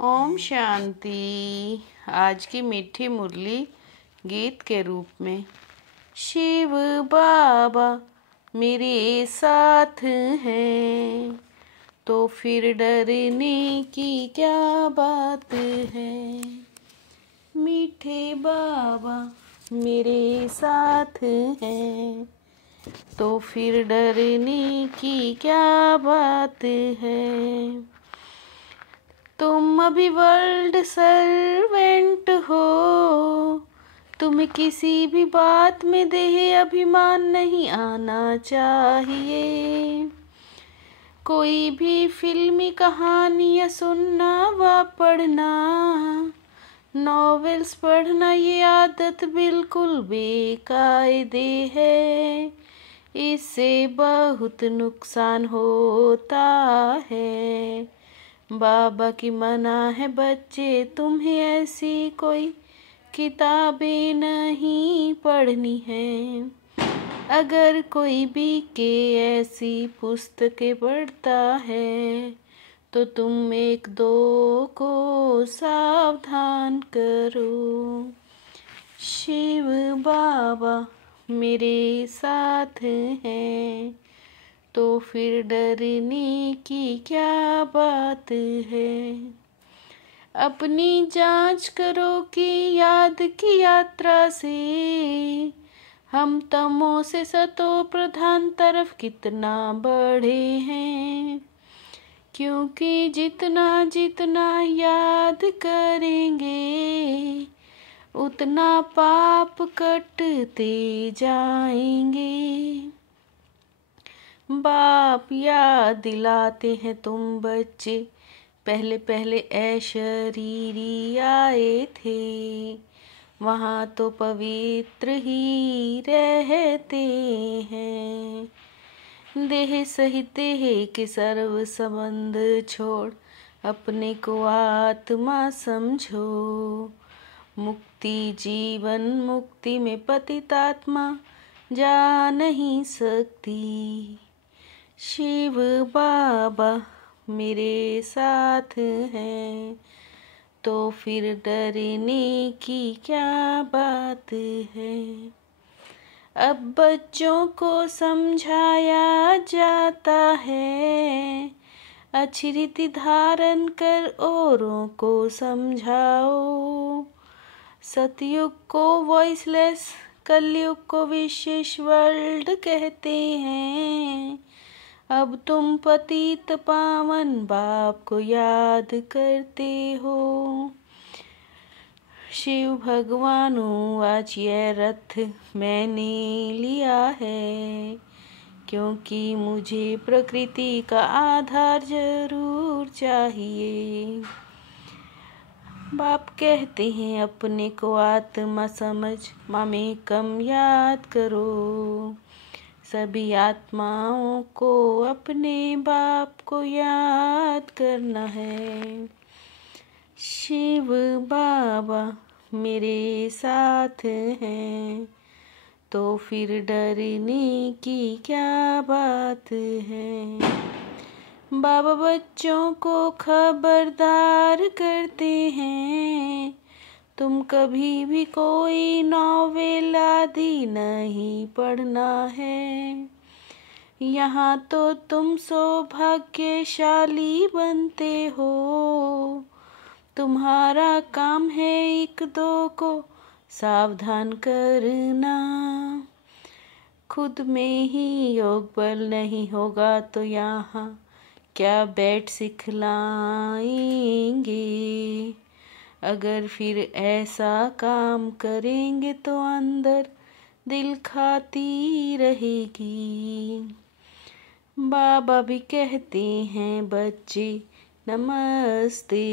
ओम शांति। आज की मीठी मुरली गीत के रूप में। शिव बाबा मेरे साथ हैं तो फिर डरने की क्या बात है। मीठे बाबा मेरे साथ हैं तो फिर डरने की क्या बात है। तुम अभी वर्ल्ड सर्वेंट हो, तुम्हें किसी भी बात में देह अभिमान नहीं आना चाहिए। कोई भी फिल्मी कहानियाँ सुनना व पढ़ना, नॉवेल्स पढ़ना, ये आदत बिल्कुल बेकायदे है। इससे बहुत नुकसान होता है। बाबा की मना है बच्चे, तुम्हें ऐसी कोई किताबें नहीं पढ़नी है। अगर कोई भी के ऐसी पुस्तकें पढ़ता है तो तुम एक दो को सावधान करो। शिव बाबा मेरे साथ हैं तो फिर डरने की क्या बात है। अपनी जांच करो कि याद की यात्रा से हम तमो से सतो प्रधान तरफ कितना बढ़े हैं। क्योंकि जितना जितना याद करेंगे उतना पाप कटते जाएंगे। बाप याद दिलाते हैं तुम बच्चे, पहले पहले अशरीरी आए थे, वहाँ तो पवित्र ही रहते हैं। देह सहित देह के सर्व संबंध छोड़ अपने को आत्मा समझो। मुक्ति जीवन मुक्ति में पतितात्मा जा नहीं सकती। शिव बाबा मेरे साथ हैं तो फिर डरने की क्या बात है। अब बच्चों को समझाया जाता है, अच्छी रीति धारण कर औरों को समझाओ। सतयुग को वॉइसलेस, कलयुग को विशेष वर्ल्ड कहते हैं। अब तुम पतित पावन बाप को याद करते हो। शिव भगवानु आज ये रथ मैंने लिया है, क्योंकि मुझे प्रकृति का आधार जरूर चाहिए। बाप कहते हैं अपने को आत्मा समझ मामेकम याद करो। सभी आत्माओं को अपने बाप को याद करना है। शिव बाबा मेरे साथ हैं तो फिर डरने की क्या बात है। बाबा बच्चों को खबरदार करते हैं, तुम कभी भी कोई नॉवेल आदि नहीं पढ़ना है। यहाँ तो तुम सौभाग्यशाली बनते हो। तुम्हारा काम है एक दो को सावधान करना। खुद में ही योग बल नहीं होगा तो यहाँ क्या बैठ सिखलाएंगे। अगर फिर ऐसा काम करेंगे तो अंदर दिल खाती रहेगी। बाबा भी कहते हैं बच्चे नमस्ते।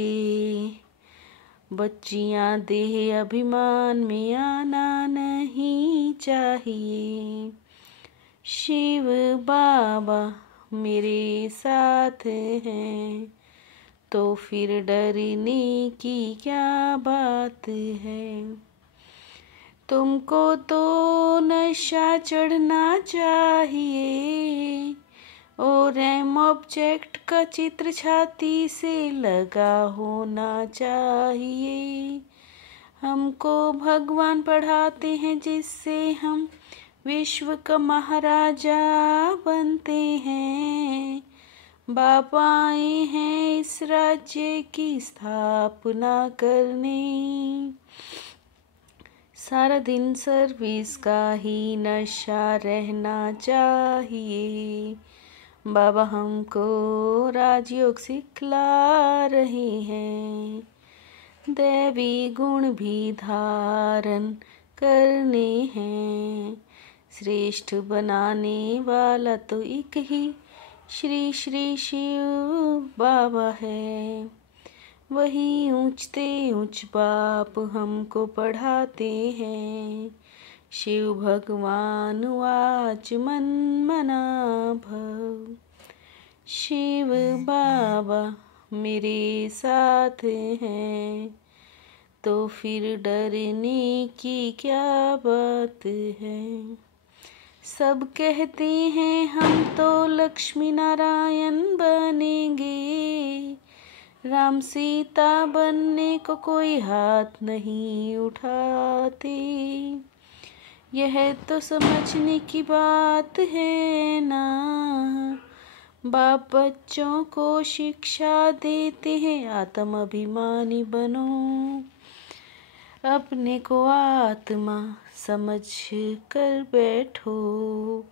बच्चियां देह अभिमान में आना नहीं चाहिए। शिव बाबा मेरे साथ हैं तो फिर डरने की क्या बात है। तुमको तो नशा चढ़ना चाहिए, और एम ऑब्जेक्ट का चित्र छाती से लगा होना चाहिए। हमको भगवान पढ़ाते हैं जिससे हम विश्व का महाराजा बनते हैं। बाबा आए हैं इस राज्य की स्थापना करने। सारा दिन सर्विस का ही नशा रहना चाहिए। बाबा हमको राजयोग सिखला रहे हैं। दैवी गुण भी धारण करने हैं। श्रेष्ठ बनाने वाला तो एक ही श्री श्री शिव बाबा है। वही ऊंचते ऊंच बाप हमको पढ़ाते हैं। शिव भगवान वाच मन मना भव। शिव बाबा मेरे साथ हैं, तो फिर डरने की क्या बात है। सब कहते हैं हम तो लक्ष्मी नारायण बनेंगे। राम सीता बनने को कोई हाथ नहीं उठाते। यह तो समझने की बात है ना। बाप बच्चों को शिक्षा देते हैं आत्म अभिमानी बनो। अपने को आत्मा समझ कर बैठो।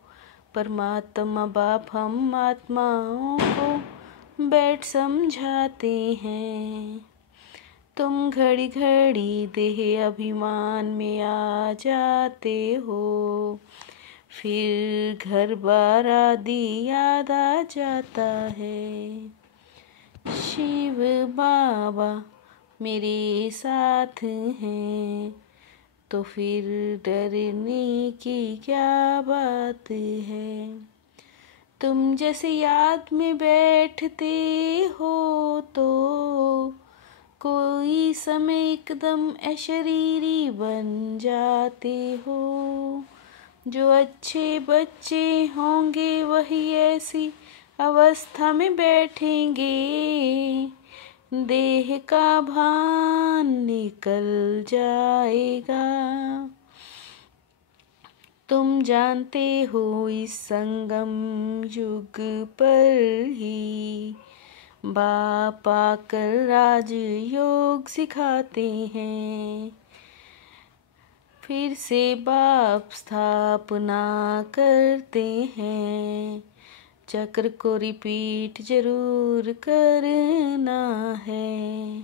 परमात्मा बाप हम आत्माओं को बैठ समझाते हैं। तुम घड़ी घड़ी देह अभिमान में आ जाते हो। फिर घर बार आदि याद आ जाता है। शिव बाबा मेरे साथ हैं, तो फिर डरने की क्या बात है। तुम जैसे याद में बैठते हो तो कोई समय एकदम अशरीरी बन जाते हो। जो अच्छे बच्चे होंगे वही ऐसी अवस्था में बैठेंगे। देह का भान निकल जाएगा। तुम जानते हो इस संगम युग पर ही बाप आकर राजयोग सिखाते हैं। फिर से बाप स्थापना करते हैं। चक्र को रिपीट जरूर करना है।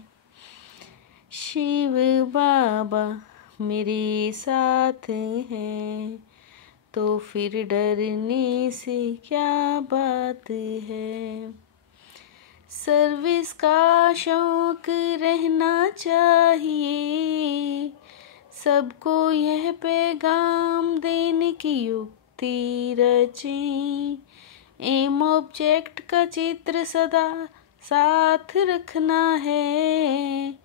शिव बाबा मेरे साथ हैं, तो फिर डरने से क्या बात है। सर्विस का शौक रहना चाहिए। सबको यह पैगाम देने की युक्ति रचें। एम ऑब्जेक्ट का चित्र सदा साथ रखना है।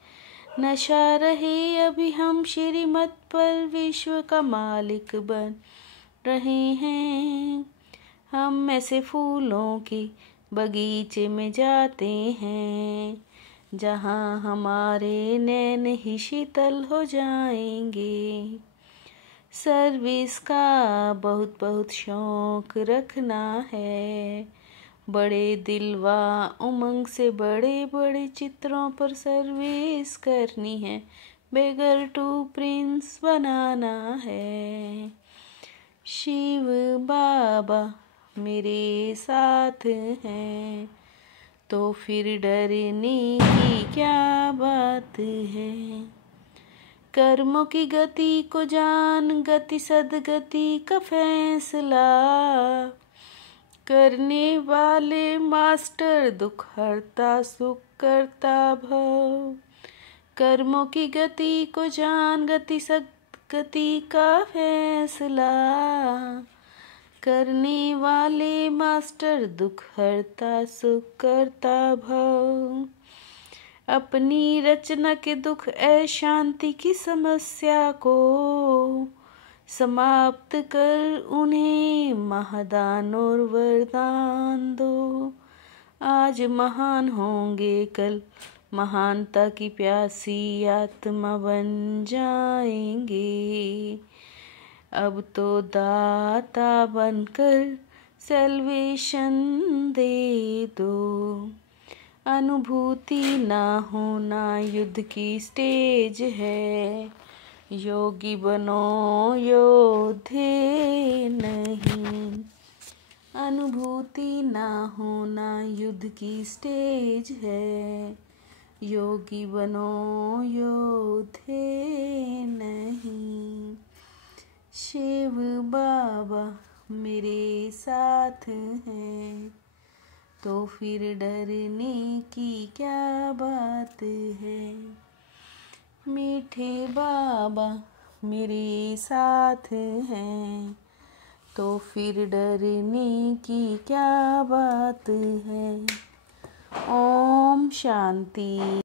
नशा रहे अभी हम श्रीमत पर विश्व का मालिक बन रहे हैं। हम ऐसे फूलों के बगीचे में जाते हैं जहाँ हमारे नैन ही शीतल हो जाएंगे। सर्विस का बहुत बहुत शौक रखना है। बड़े दिलवा उमंग से बड़े बड़े चित्रों पर सर्विस करनी है। बेगर टू प्रिंस बनाना है। शिव बाबा मेरे साथ हैं, तो फिर डरने की क्या बात है। कर्मों की गति को जान, गति सदगति का फैसला करने वाले मास्टर दुख हरता सुख करता भव। कर्मों की गति को जान, गति सदगति का फैसला करने वाले मास्टर दुख हरता सुख करता भव। अपनी रचना के दुख अशांति की समस्या को समाप्त कर उन्हें महादान और वरदान दो। आज महान होंगे कल महानता की प्यासी आत्मा बन जाएंगे। अब तो दाता बनकर सैल्वेशन दे दो। अनुभूति ना होना युद्ध की स्टेज है। योगी बनो योद्धे नहीं। अनुभूति ना होना युद्ध की स्टेज है। योगी बनो योद्धे नहीं। शिव बाबा मेरे साथ हैं तो फिर डरने की क्या बात है। मीठे बाबा मेरे साथ हैं तो फिर डरने की क्या बात है। ओम शांति।